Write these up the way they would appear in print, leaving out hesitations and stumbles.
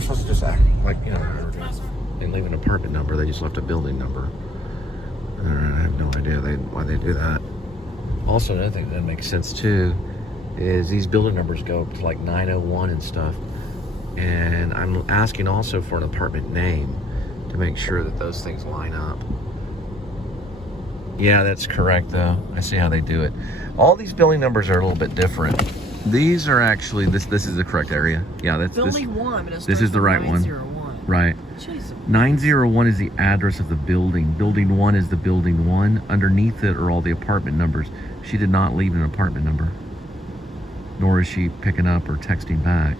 they're supposed to just act like, you know, and leave an apartment number. They just left a building number. I have no idea why they do that. Also, another thing that makes sense too is these building numbers go up to like 901 and stuff. And I'm asking also for an apartment name to make sure that those things line up. Yeah, that's correct though. I see how they do it. All these building numbers are a little bit different. These are actually, this is the correct area. Yeah, that's building one, but this is the right one. Right. Jeez. 901 is the address of the building. Building 1 is the building 1. Underneath it are all the apartment numbers. She did not leave an apartment number. Nor is she picking up or texting back.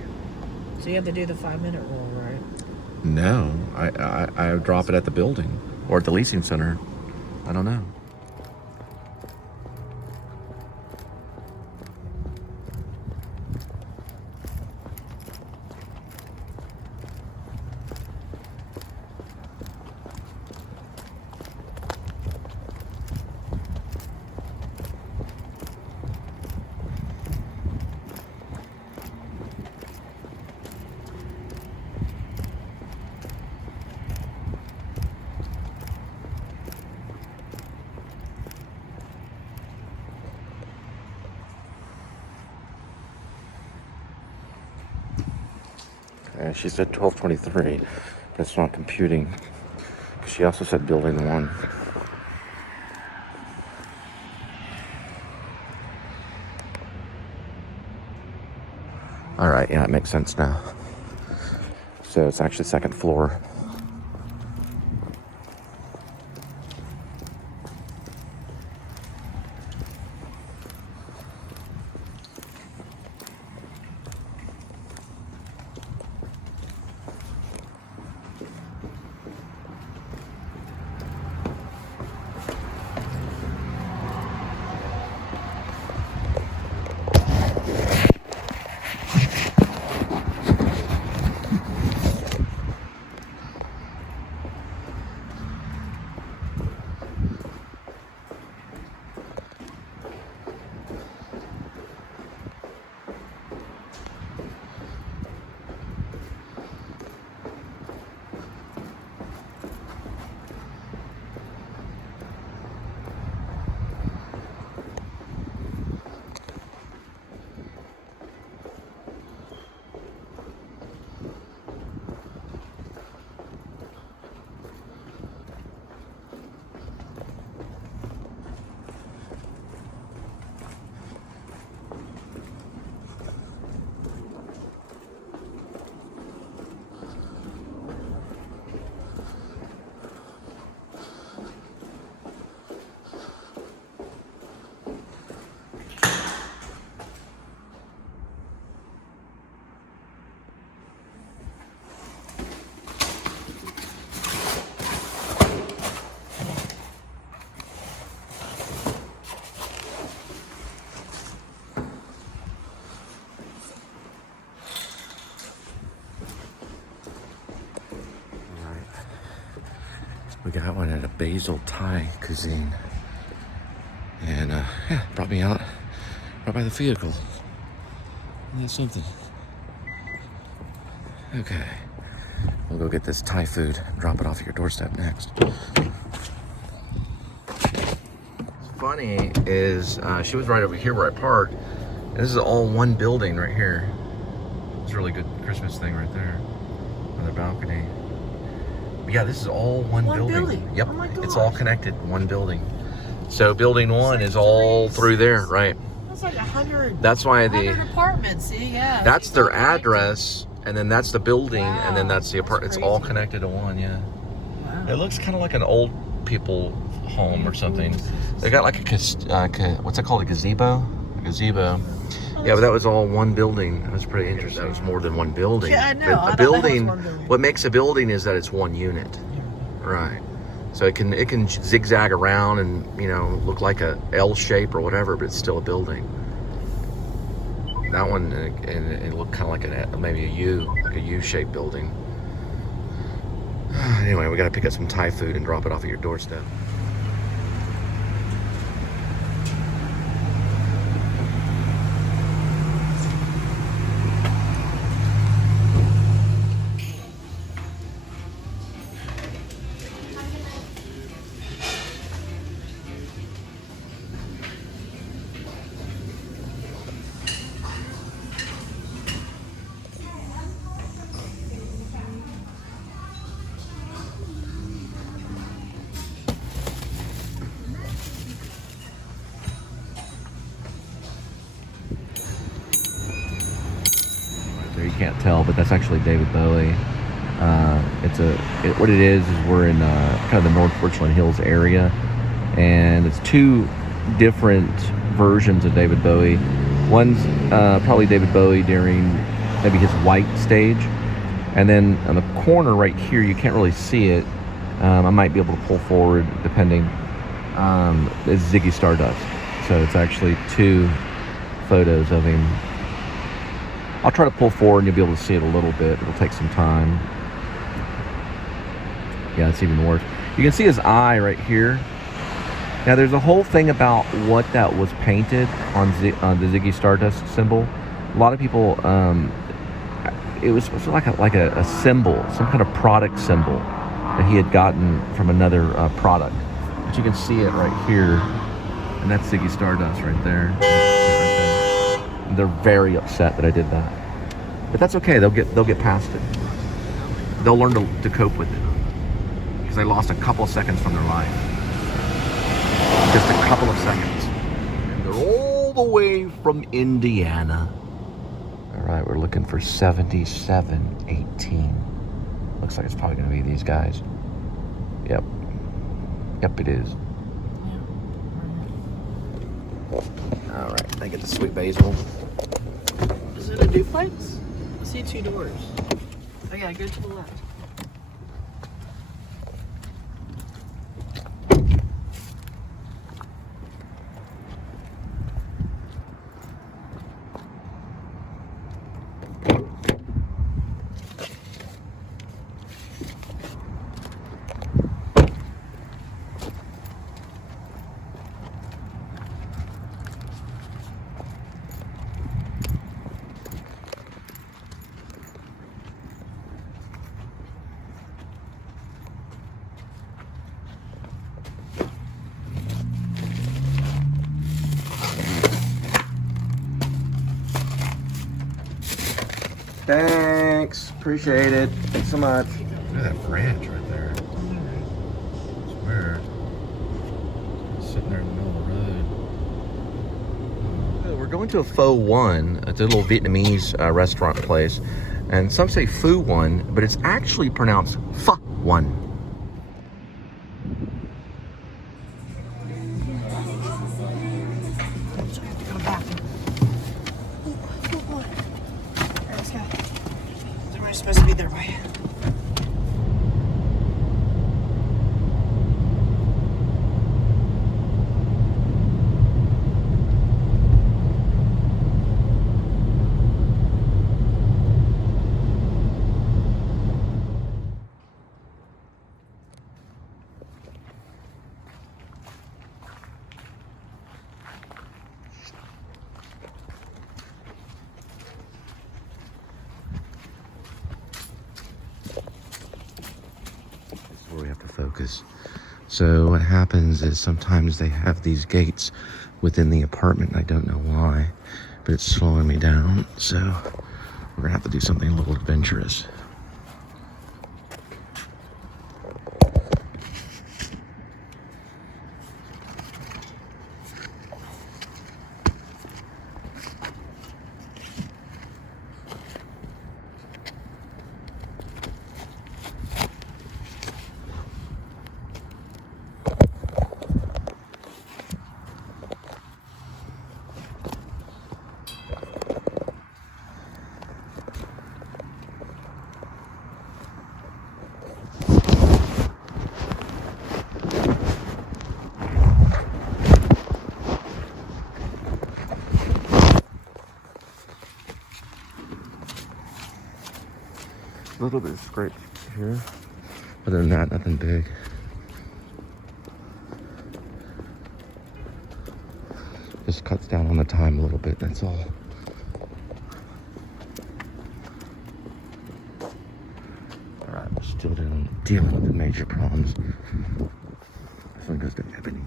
So you have to do the 5-minute rule, right? No, I drop it at the building or at the leasing center. I don't know. She said 1223, but it's not computing. She also said building 1. All right, yeah, it makes sense now. So it's actually second floor. We got one at a basil Thai cuisine. And yeah, brought me out right by the vehicle. That's something. Okay. We'll go get this Thai food and drop it off at your doorstep next. What's funny is she was right over here where I parked. And this is all one building right here. It's a really good Christmas thing right there on the balcony. Yeah, this is all one building. Yep, oh my gosh. It's all connected, one building. So building 1 is all through there, right? That's like 100. That's why 100 apartments. See, yeah. That's their address, and then that's the building, and then that's the apartment. It's all crazy. connected to one, yeah. Wow. It looks kind of like an old people home or something. They got like what's it called? A gazebo? A gazebo. Yeah, but that was all one building. That was pretty interesting. It was more than one building. Yeah, I know. But a building, what makes a building is that it's one unit. Right. So it can zigzag around and, you know, look like a L shape or whatever, but it's still a building. That one, and it looked kind of like maybe a U, like a U-shaped building. Anyway, we got to pick up some Thai food and drop it off at your doorstep. there. You can't tell, but that's actually David Bowie. What it is we're in kind of the North Richland Hills area, and it's two different versions of David Bowie. One's probably David Bowie during maybe his white stage, and then on the corner right here, you can't really see it. I might be able to pull forward depending. Is Ziggy Stardust. So it's actually two photos of him. I'll try to pull forward and you'll be able to see it a little bit. It'll take some time. Yeah, it's even worse. You can see his eye right here. Now there's a whole thing about what that was painted on the Ziggy Stardust symbol. A lot of people, it was supposed to be like a symbol, some kind of product symbol that he had gotten from another product. But you can see it right here, and that's Ziggy Stardust right there. And they're very upset that I did that, but that's okay. They'll get past it. They'll learn to cope with it, because they lost a couple of seconds from their life, just a couple of seconds, and they're all the way from Indiana. All right, we're looking for 7718. Looks like it's probably going to be these guys. Yep. Yep, it is. All right, I get the sweet basil. Is it a duplex? I see two doors. Oh yeah, go to the left. Thanks, appreciate it. Thanks so much. Look at that branch right there. I swear. It's sitting there in the middle of the road. We're going to a Pho One. It's a little Vietnamese restaurant place. And some say Phu One, but it's actually pronounced Pho One. Supposed to be their way. Where we have to focus. So what happens is sometimes they have these gates within the apartment. I don't know why, but it's slowing me down. So we're gonna have to do something a little adventurous. A little bit of scrape here. Other than that, nothing big. Just cuts down on the time a little bit, that's all. Alright, we're still dealing with the major problems. This one goes to Ebony.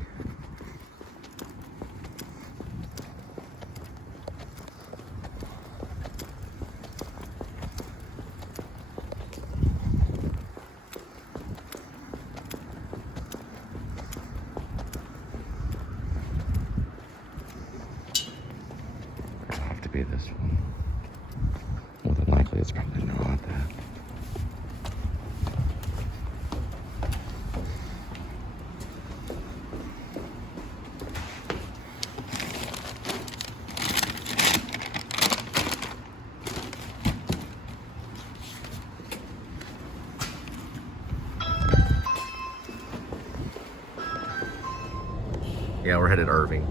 Be this one, more than likely. kids probably know about that. Yeah, we're headed to Irving.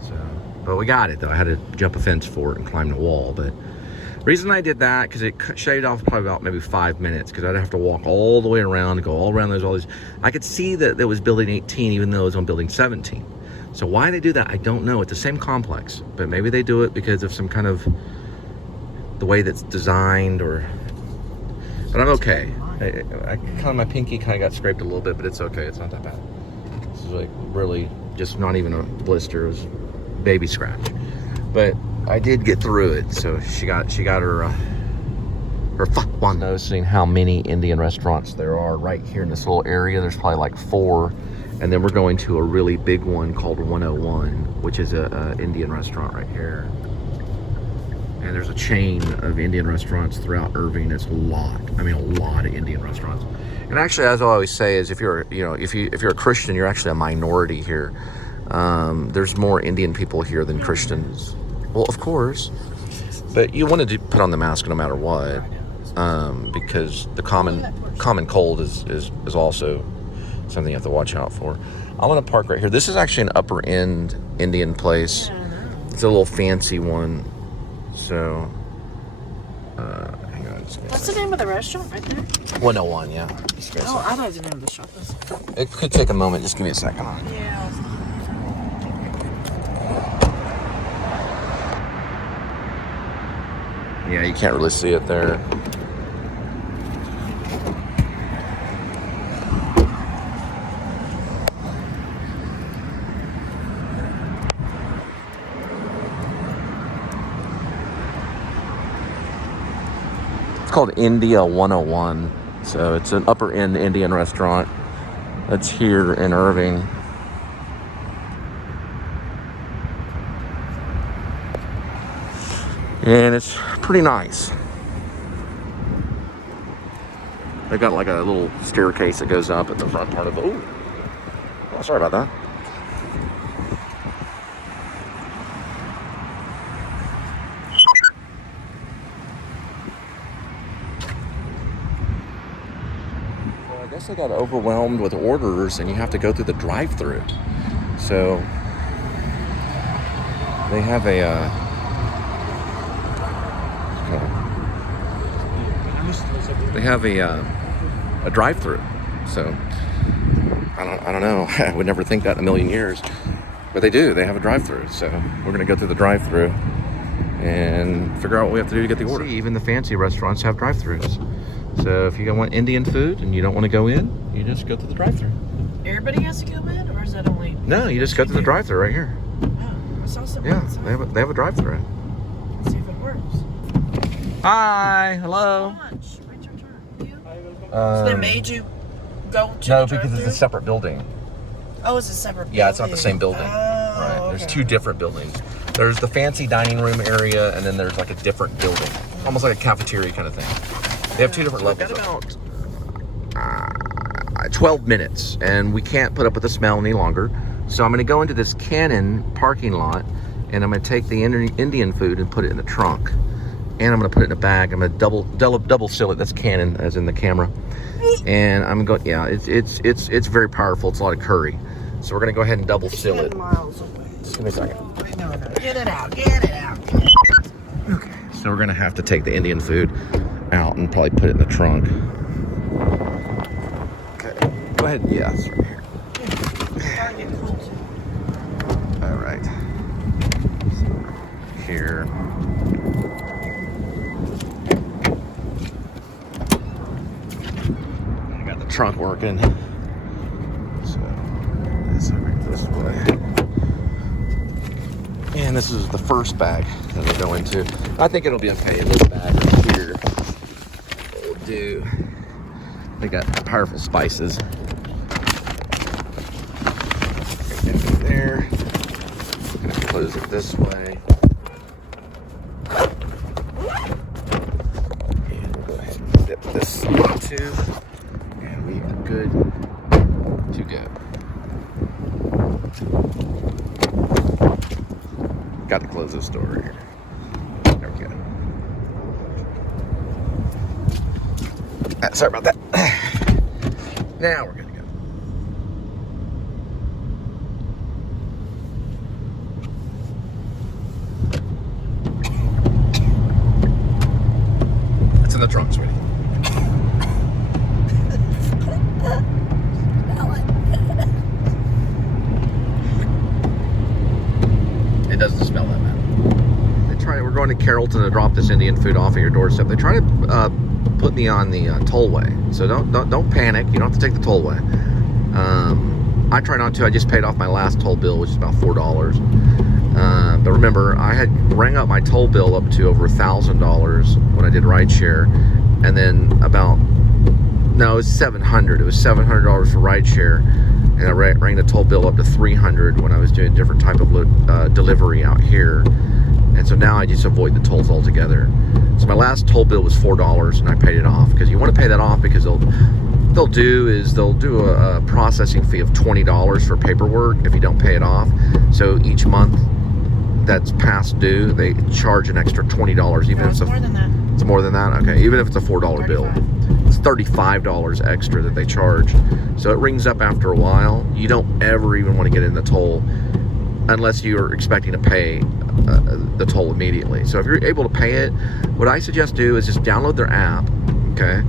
So, but we got it though. I had to jump a fence for it and climb the wall. But the reason I did that, because it shaved off probably about maybe 5 minutes, because I'd have to walk all the way around, go all around all these. I could see that there was building 18, even though it was on building 17. So why they do that, I don't know. It's the same complex, but maybe they do it because of some kind of the way that's designed, or. But I'm okay. I kind of, my pinky kind of got scraped a little bit, but it's okay. It's not that bad. This is like really just not even a blister. It was baby scratch. But I did get through it. So she got her one. Noticing how many Indian restaurants there are right here in this little area. There's probably like 4. And then we're going to a really big one called 101, which is a Indian restaurant right here. And there's a chain of Indian restaurants throughout Irving. It's a lot. I mean, a lot of Indian restaurants. And actually, as I always say, is if you're a Christian, you're actually a minority here. There's more Indian people here than Christians. Well, of course, but you want to put on the mask no matter what, because the common cold is also something you have to watch out for. I'm gonna park right here. This is actually an upper end Indian place. It's a little fancy one. So, hang on. What's the name of the restaurant right there? 101, yeah. Oh, I thought it was the name of the shop. It could take a moment. Just give me a second. Yeah. Yeah, you can't really see it there. It's called India 101. So it's an upper end Indian restaurant that's here in Irving. And it's pretty nice. They've got like a little staircase that goes up at the front part of the. Ooh. Oh, sorry about that. Well, I guess they got overwhelmed with orders and you have to go through the drive-thru. So they have a a drive-through. So I don't know. I would never think that in a million years, but they do. They have a drive-through. So we're gonna go through the drive-through and figure out what we have to do to get the order. See, even the fancy restaurants have drive-throughs. So if you want Indian food and you don't want to go in, you just go through the drive-through. Everybody has to go in, or is that only? No, you just go through the drive-through right here. Oh, I saw something. Yeah, they have a drive-through. Let's see if it works. Hi, hello. So they made you go to No, the because it's a separate building. Oh, it's a separate building. Yeah, it's not the same building. Oh, Right. okay. There's 2 different buildings. There's the fancy dining room area, and then there's like a different building. Almost like a cafeteria kind of thing. They have 2 different levels. We've got about 12 minutes, and we can't put up with the smell any longer. So I'm going to go into this Canon parking lot, and I'm going to take the Indian food and put it in the trunk. And I'm going to put it in a bag. I'm going to double seal it. That's Canon, as in the camera. And I'm going. Yeah, it's very powerful. It's a lot of curry. So we're going to go ahead and double seal it. Miles away. Just give me a second. Wait, no. Get it out. Get it out. Okay. So we're going to have to take the Indian food out and probably put it in the trunk. Okay. Go ahead. Yeah, it's right here. All right. So here. Trunk working. So this way. And this is the first bag that we go into. I think it'll be okay. This bag right here will do. They got powerful spices. Right there. I'm gonna close it this way. to, and we are good to go. Got to close this door here. There we go. Sorry about that. Now we're good to go. It's in the trunk, sweetie. It doesn't smell that bad. We're going to Carrollton to drop this Indian food off at your doorstep. They try to put me on the tollway, so don't panic. You don't have to take the tollway. I try not to. I just paid off my last toll bill, which is about $4. But remember, I had rang up my toll bill up to over $1,000 when I did rideshare, and then it was $700. It was $700 for rideshare, and I rang the toll bill up to $300 when I was doing a different type of delivery out here. And so now I just avoid the tolls altogether. So my last toll bill was $4, and I paid it off, because you want to pay that off, because they'll do a processing fee of $20 for paperwork if you don't pay it off. So each month that's past due, they charge an extra $20, even if it's more than that. It's more than that? Okay, even if it's a $4 bill. It's $35 extra that they charge. So it rings up after a while. You don't ever even want to get in the toll unless you're expecting to pay the toll immediately. So if you're able to pay it, what I suggest do is just download their app, okay?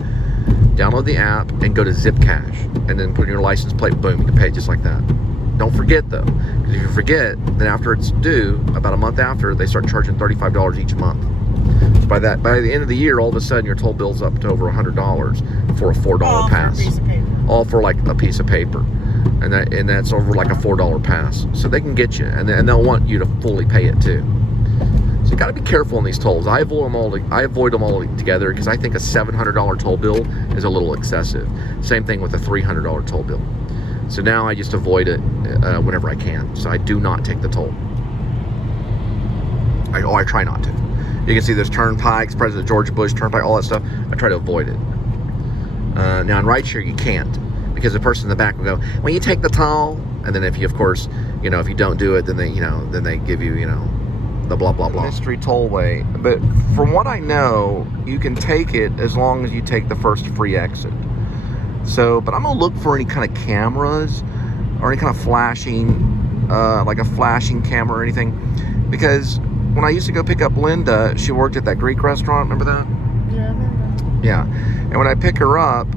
Download the app and go to Zipcash, and then put in your license plate, boom, you can pay it just like that. Don't forget though, because if you forget, then after it's due, about a month after, they start charging $35 each month. So by the end of the year, all of a sudden your toll bill's up to over $100 for a $4 pass. For a piece of paper. All for like a piece of paper. And that's over like a $4 pass. So they can get you, and they'll want you to fully pay it too. So you got to be careful on these tolls. I avoid them all together, because I think a $700 toll bill is a little excessive. Same thing with a $300 toll bill. So now I just avoid it whenever I can. So I do not take the toll. I try not to. You can see there's turnpikes, President George Bush turnpike, all that stuff. I try to avoid it. Now in rideshare you can't, because the person in the back will go, "Well, you take the toll," and then if you, of course, if you don't do it, then they give you, the blah blah blah. Mystery tollway. But from what I know, you can take it as long as you take the first free exit. So, but I'm gonna look for any kind of cameras or any kind of flashing, like a flashing camera or anything, because when I used to go pick up Linda, she worked at that Greek restaurant. Remember that? Yeah, I remember. Yeah. And when I pick her up,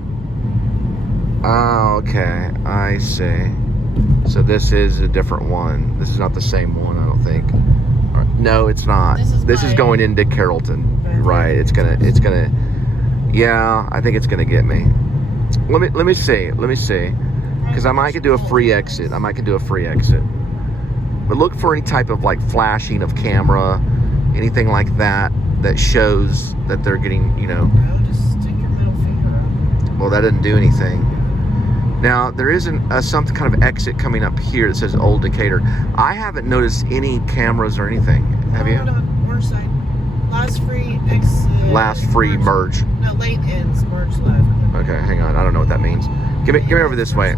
okay, I see. So this is a different one. This is not the same one, I don't think. No, it's not. This is going into Carrollton. Right. It's gonna. Yeah, I think it's gonna get me. Let me see. Because I might could do a free exit. But look for any type of like flashing of camera, anything like that shows that they're getting, Just stick your middle finger up. Well, that didn't do anything. Now, there isn't some kind of exit coming up here that says Old Decatur. I haven't noticed any cameras or anything. Have you? Merge side. Last free exit. Last free merge. No, late ends, merge left. Okay, hang on. I don't know what that means. Give me over this way.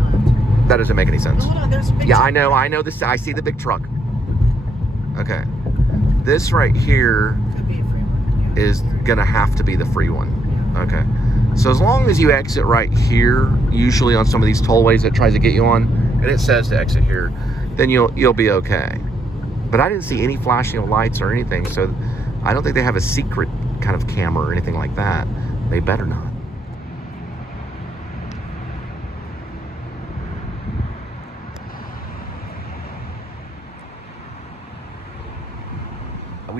That doesn't make any sense. Hold on, there's a big Yeah, truck. I know this. I see the big truck. Okay. This right here Could be a free one. Yeah. is gonna have to be the free one. Okay. So as long as you exit right here, usually on some of these tollways that tries to get you on, and it says to exit here, then you'll be okay. But I didn't see any flashing of lights or anything, so I don't think they have a secret kind of camera or anything like that. They better not. I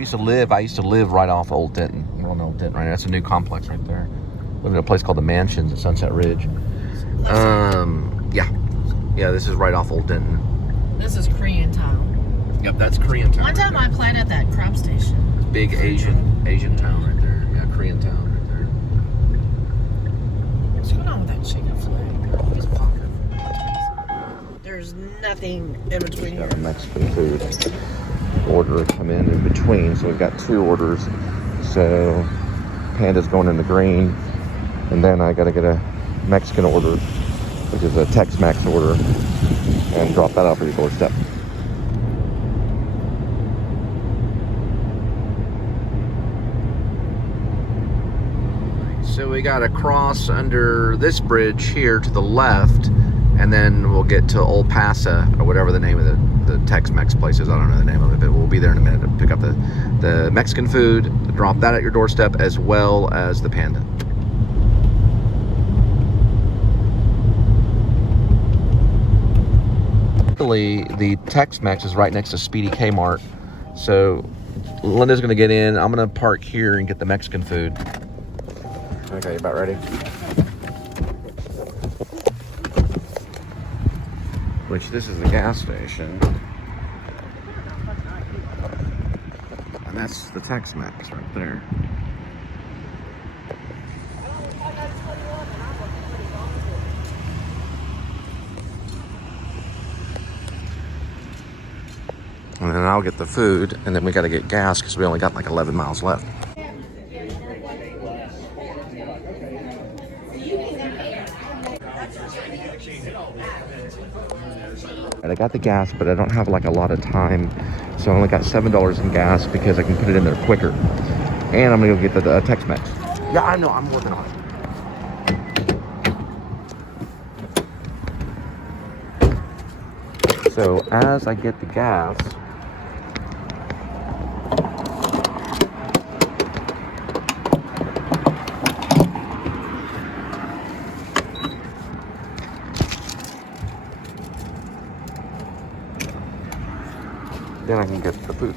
used to live right off Old Denton. You don't know Old Denton, right? That's a new complex right there. Live in a place called the Mansions at Sunset Ridge. Yeah, this is right off Old Denton. This is Koreatown. Yep, that's Koreatown. One time I played at that crop station. Big Asian town right there. Yeah, Koreatown right there. What's going on with that chicken flag? Just pop it. There's nothing in between here. Got Mexican food order come in between, so we've got two orders. So Panda's going in the green, And then I gotta get a Mexican order, which is a Tex-Mex order, and drop that off at your doorstep. So we gotta cross under this bridge here to the left, and then we'll get to Old Paso, or whatever the name of the Tex-Mex place is. I don't know the name of it, but we'll be there in a minute to pick up the Mexican food, drop that at your doorstep, as well as the Panda. Luckily, the Tex-Mex is right next to Speedy Kmart, so Linda's gonna get in. I'm gonna park here and get the Mexican food. Okay, you about ready? Which, this is the gas station. And that's the Tex-Mex right there. And then I'll get the food, and then we gotta get gas because we only got like 11 miles left. And I got the gas, but I don't have like a lot of time, so I only got $7 in gas because I can put it in there quicker. And I'm gonna go get the Tex-Mex. Yeah, I know, I'm working on it. So as I get the gas, then I can get the food.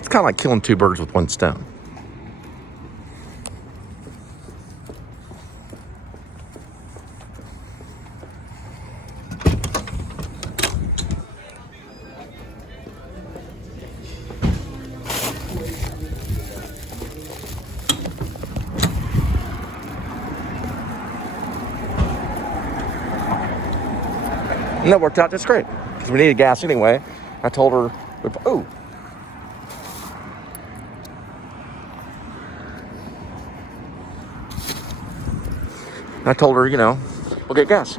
It's kind of like killing two birds with one stone. And that worked out just great because we needed gas anyway. I told her, oh. I told her, you know, we'll get gas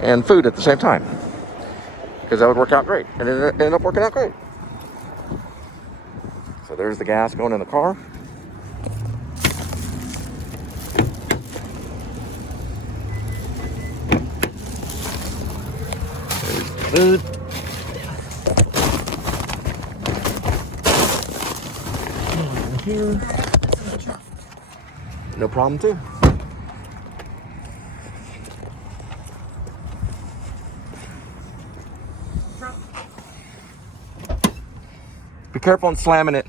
and food at the same time because that would work out great. And it ended up working out great. So there's the gas going in the car. Food. Here. No problem too. Be careful on slamming it.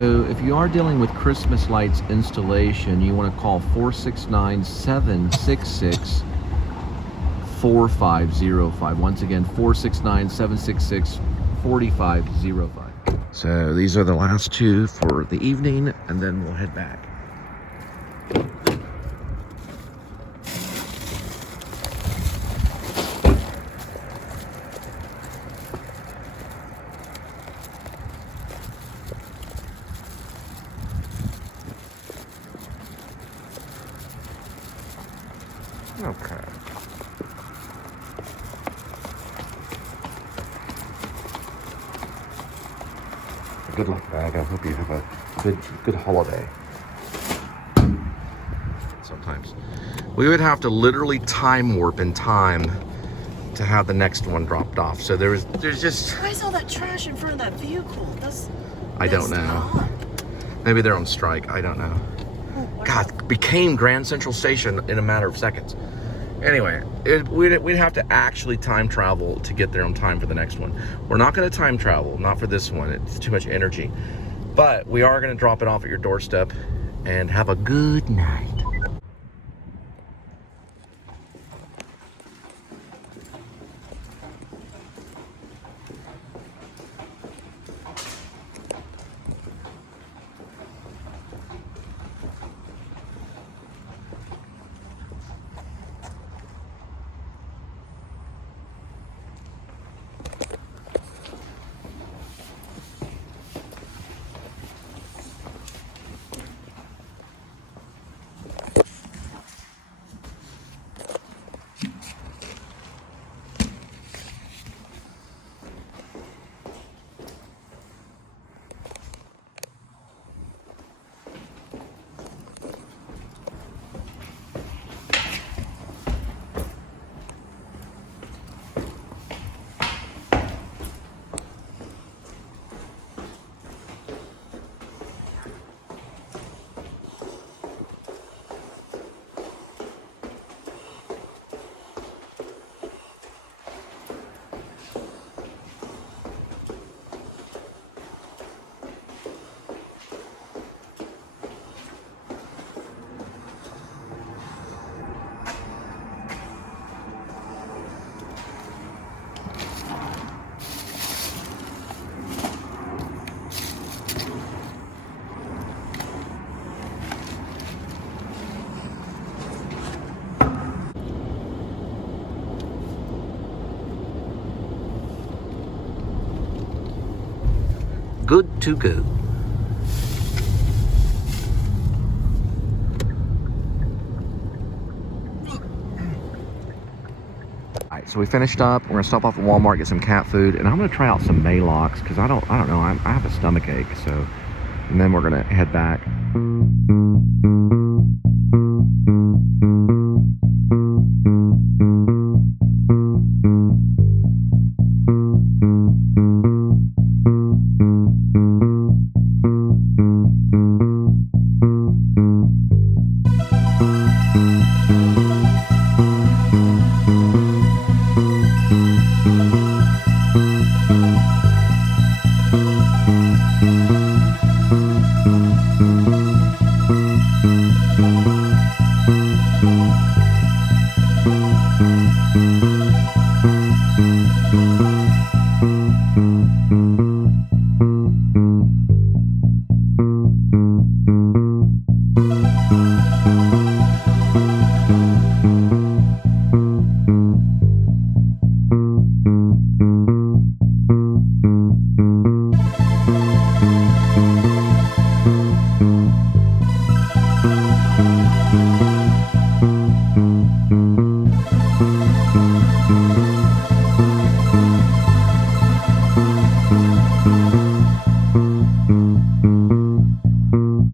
So if you are dealing with Christmas lights installation, you want to call 469-766-4505. Once again, 469-766-4505. So these are the last two for the evening, and then we'll head back. Okay. Good luck, bag. I hope you have a good holiday. Sometimes we would have to literally time warp in time to have the next one dropped off. So there's just. Why is all that trash in front of that vehicle? I don't know. Maybe they're on strike. I don't know. God, became Grand Central Station in a matter of seconds. Anyway, we'd have to actually time travel to get there on time for the next one. We're not going to time travel, not for this one. It's too much energy. But we are going to drop it off at your doorstep and have a good night. good to go. Alright, so we finished up. We're gonna stop off at Walmart, get some cat food, and I'm gonna try out some Maalox because I don't know. I have a stomach ache, so, and then we're gonna head back.